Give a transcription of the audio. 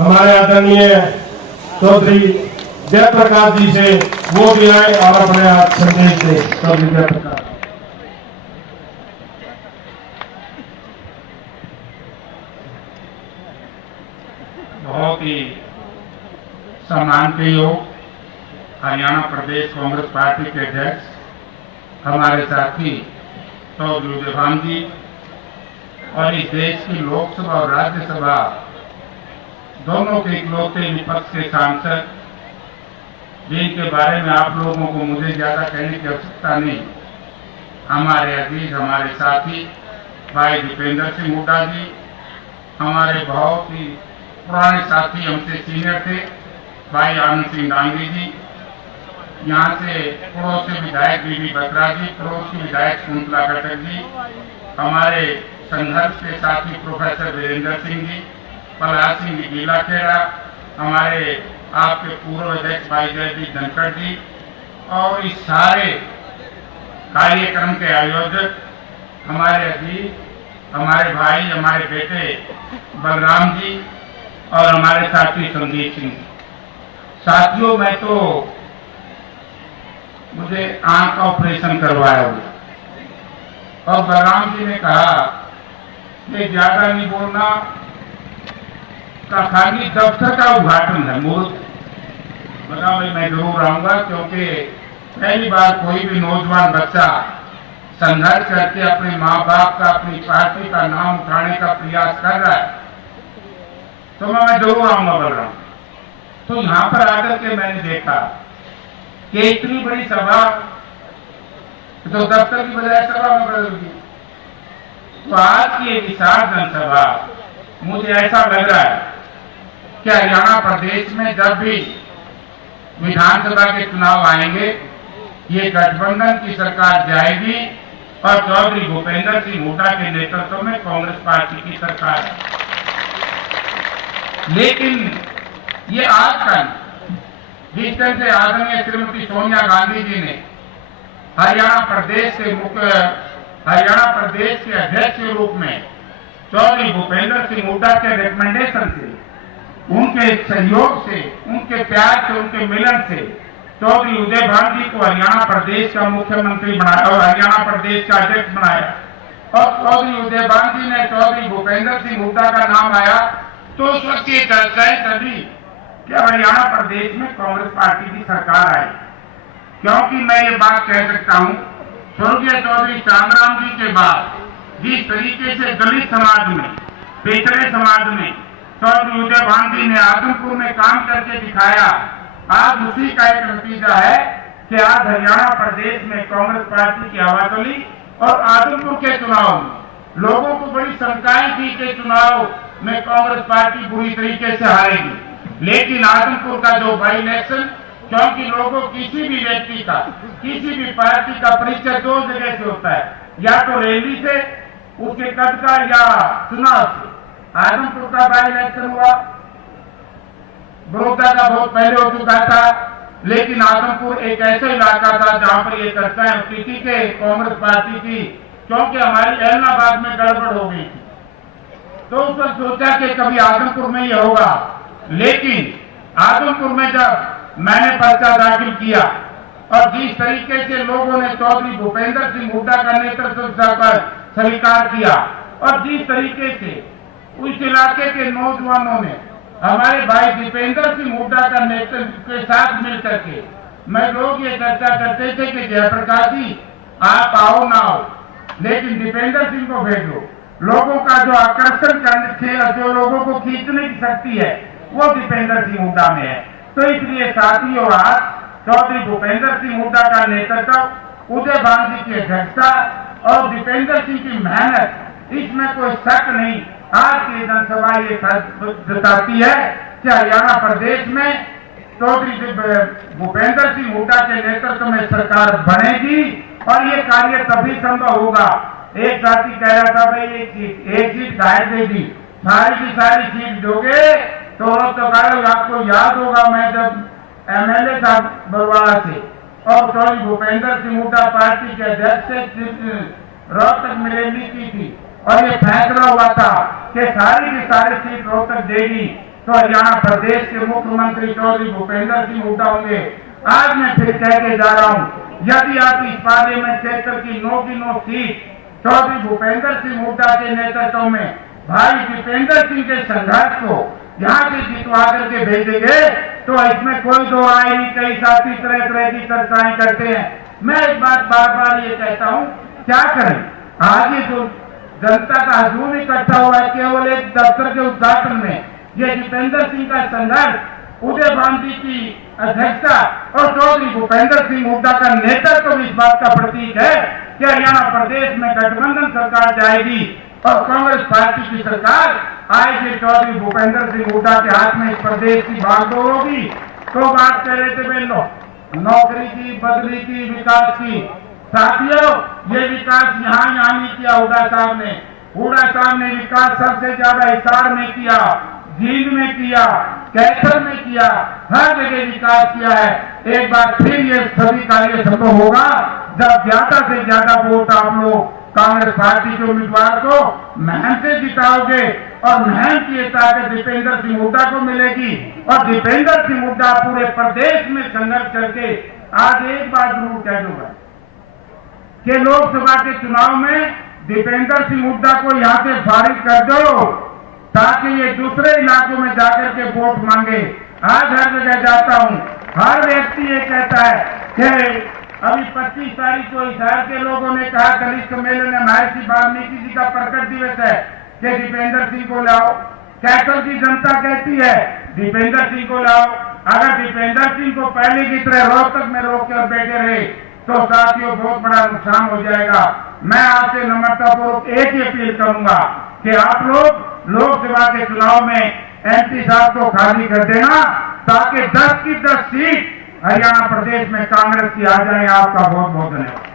हमारे आदरणीय चौधरी जयप्रकाश जी से वो भी आए और अपने आप संदेश दे। चौधरी जयप्रकाश। बहुत ही सम्मान के योग हरियाणा प्रदेश कांग्रेस पार्टी के अध्यक्ष हमारे साथी चौधरी उदयभान जी और इस देश की लोकसभा और राज्यसभा दोनों के इकलौते विपक्ष के सांसद, जिनके बारे में आप लोगों को मुझे ज्यादा कहने की आवश्यकता नहीं, हमारे अजीज हमारे साथी भाई दीपेंद्र सिंह हुड्डा जी, हमारे बहुत ही पुराने साथी, हमसे सीनियर थे भाई आनंद सिंह डांगी जी, यहाँ से पड़ोसी विधायक बीबी बत्रा जी, पड़ोसी विधायक कुंतला कटक जी, हमारे संघर्ष के साथी प्रोफेसर वीरेंद्र सिंह जी, प्रहलाद सिंह जी गीला खेड़ा, हमारे आपके पूर्व अध्यक्ष भाई जयदीप धनखड़ जी और इस सारे कार्यक्रम के आयोजक हमारे अजीज, हमारे भाई, हमारे बेटे बलराम जी और हमारे साथी संदीप सिंह जी। साथियों, मैं तो मुझे आंख का ऑपरेशन करवाया हुआ और बलराम जी ने कहा कि ज्यादा नहीं बोलना का, खाली दफ्तर का उद्घाटन है मूर्ख। बता भाई मैं जरूर आऊंगा, क्योंकि पहली बार कोई भी नौजवान बच्चा संघर्ष करके अपने माँ बाप का, अपनी पार्टी का नाम उठाने का प्रयास कर रहा है, तो मैं जरूर आऊंगा बलराम। तो यहां पर आकर के मैंने देखा कि इतनी बड़ी सभा तो दफ्तर की बजाय सभा में बदल गई। तो आज की ये विशाल जनसभा, मुझे ऐसा लग रहा है कि हरियाणा प्रदेश में जब भी विधानसभा के चुनाव आएंगे, ये गठबंधन की सरकार जाएगी और चौधरी भूपेंद्र सिंह हुड्डा के नेतृत्व में कांग्रेस पार्टी की सरकार है। लेकिन ये आजकल जिस तरह से आदरणीय श्रीमती सोनिया गांधी जी ने हरियाणा प्रदेश के अध्यक्ष के रूप में चौधरी भूपेंद्र सिंह हुड्डा के रिकमेंडेशन से, उनके सहयोग से, उनके प्यार से, उनके मिलन से चौधरी उदयभान जी को हरियाणा प्रदेश का मुख्यमंत्री बनाया और हरियाणा प्रदेश का अध्यक्ष बनाया और चौधरी उदयभान जी ने चौधरी भूपेंद्र सिंह हुड्डा का नाम आया, तो उस वक्त ये चर्चाएं चली कि हरियाणा प्रदेश में कांग्रेस पार्टी की सरकार आई। क्योंकि मैं ये बात कह सकता हूं, स्वर्गीय चौधरी चांदराम जी के बाद जिस तरीके से दलित समाज में, पिछड़े समाज में चौधरी उदयभान जी ने आदमपुर में काम करके दिखाया, आज उसी का एक नतीजा है कि आज हरियाणा प्रदेश में कांग्रेस पार्टी की हवा चली और आदमपुर के चुनाव में लोगों को बड़ी शंकाएं थी कि चुनाव में कांग्रेस पार्टी बुरी तरीके से हारेगी। लेकिन आदमपुर का जो बाई इलेक्शन, क्योंकि लोगों किसी भी व्यक्ति का, किसी भी पार्टी का परिचय दो जगह से होता है, या तो रैली से, उसके कद का, या चुनाव से। आदमपुर का बाई इलेक्शन हुआ, बड़ौदा का बहुत पहले हो चुका था, लेकिन आदमपुर एक ऐसा इलाका था जहां पर ये चर्चाएं होती थी कि कांग्रेस पार्टी की, क्योंकि हमारी इलाहाबाद में गड़बड़ हो गई थी, तो उस पर सोचा कि कभी आदमपुर में ही होगा। लेकिन आदमपुर में जब मैंने पर्चा दाखिल किया और जिस तरीके से लोगों ने चौधरी भूपेंद्र सिंह हुड्डा का नेतृत्व पर स्वीकार किया और जिस तरीके से उस इलाके के नौजवानों ने हमारे भाई दीपेंद्र सिंह हुड्डा का नेतृत्व के साथ मिलकर के, मैं लोग ये चर्चा करते थे कि जयप्रकाश जी आप आओ ना आओ, लेकिन दीपेंद्र सिंह को भेजो। लोगों का जो आकर्षण करने थे, जो लोगों को खींचने की शक्ति है, वो दीपेंद्र सिंह हुड्डा में है। तो इसलिए साथियों, आज चौधरी भूपेंद्र सिंह हुड्डा का नेतृत्व, उदयभान जी की अध्यक्षता और दीपेंद्र सिंह की मेहनत, इसमें कोई शक नहीं। आज की जनसभा ये जताती है कि हरियाणा प्रदेश में चौधरी भूपेंद्र सिंह हुड्डा के नेतृत्व में सरकार बनेगी और ये कार्य तभी संभव होगा। एक साथी कह रहा था भाई एक सीट गायब दे दी, सारी की सारी सीट दोगे तो आपको याद होगा मैं जब एमएलए था बरवाड़ा से और चौधरी भूपेंद्र सिंह हुड्डा पार्टी के अध्यक्ष से रोहतक में रैली की थी और ये फैसला हुआ था कि सारी की सारी सीट रोहतक देगी, तो हरियाणा प्रदेश के मुख्यमंत्री चौधरी भूपेंद्र सिंह हुड्डा होंगे। आज मैं फिर कह के जा रहा हूं, यदि आप इस पार्लियामेंट क्षेत्र की 9 की 9 सीट चौधरी भूपेंद्र सिंह हुड्डा के नेतृत्व में भाई दीपेंद्र सिंह के संघर्ष को यहाँ से जितवा करके भेजेंगे तो इसमें कोई दो राय नहीं। कई साथी तरह तरह की चर्चाएं करते हैं। मैं एक बात बार बार ये कहता हूं, क्या करें, आज ये जो जनता का हजूम इकट्ठा हुआ है केवल एक दफ्तर के उद्घाटन में, ये दीपेंद्र सिंह का संघर्ष उदय गांधी की अध्यक्षता और चौधरी भूपेंद्र सिंह हुड्डा का नेतृत्व इस बात का प्रतीक है कि हरियाणा प्रदेश में गठबंधन सरकार जाएगी और कांग्रेस पार्टी की सरकार आएगी। चौधरी भूपेंद्र सिंह हुड्डा के हाथ में इस प्रदेश की बागडोर होगी। तो बात कर रहे थे बहनों, नौकरी की, बदली की, विकास की। साथियों, ये विकास यहाँ नहीं किया हुड्डा साहब ने। हुड्डा साहब ने विकास सबसे ज्यादा हिसार में किया, जींद में किया, कैथल में किया, हर जगह विकास किया है। एक बार फिर ये सभी कार्य संभव होगा जब ज्यादा से ज्यादा वोट आप लोग कांग्रेस पार्टी के उम्मीदवार को मेहनत से जिताओगे और मेहनत की ताकत दीपेंद्र सिंह हुड्डा को मिलेगी। और दीपेंद्र सिंह हुड्डा पूरे प्रदेश में संघर्ष करके आज एक बात जरूर कह दूंगा कि लोकसभा के चुनाव में दीपेंद्र सिंह हुड्डा को यहाँ से फारिग कर दो ताकि ये दूसरे इलाकों में जाकर के वोट मांगे। आज हर जगह जाता हूँ, हर व्यक्ति ये कहता है कि अभी 25 तारीख को हिसार के लोगों ने कहा दलित सम्मेलन में महर्षि वाल्मीकि जी का प्रकट दिवस है कि दीपेंद्र सिंह को लाओ। कैथल की जनता कहती है दीपेंद्र सिंह को लाओ। अगर दीपेंद्र सिंह को पहले की तरह रोहतक में रोक कर बैठे रहे तो साथियों बहुत बड़ा नुकसान हो जाएगा। मैं आपसे नम्रतापूर्वक एक ही अपील करूंगा कि आप लोग लोकसभा के चुनाव में एमपी साहब को खाली कर देना ताकि 10 की 10 सीट हरियाणा प्रदेश में कांग्रेस की आ जाए। आपका बहुत बहुत धन्यवाद।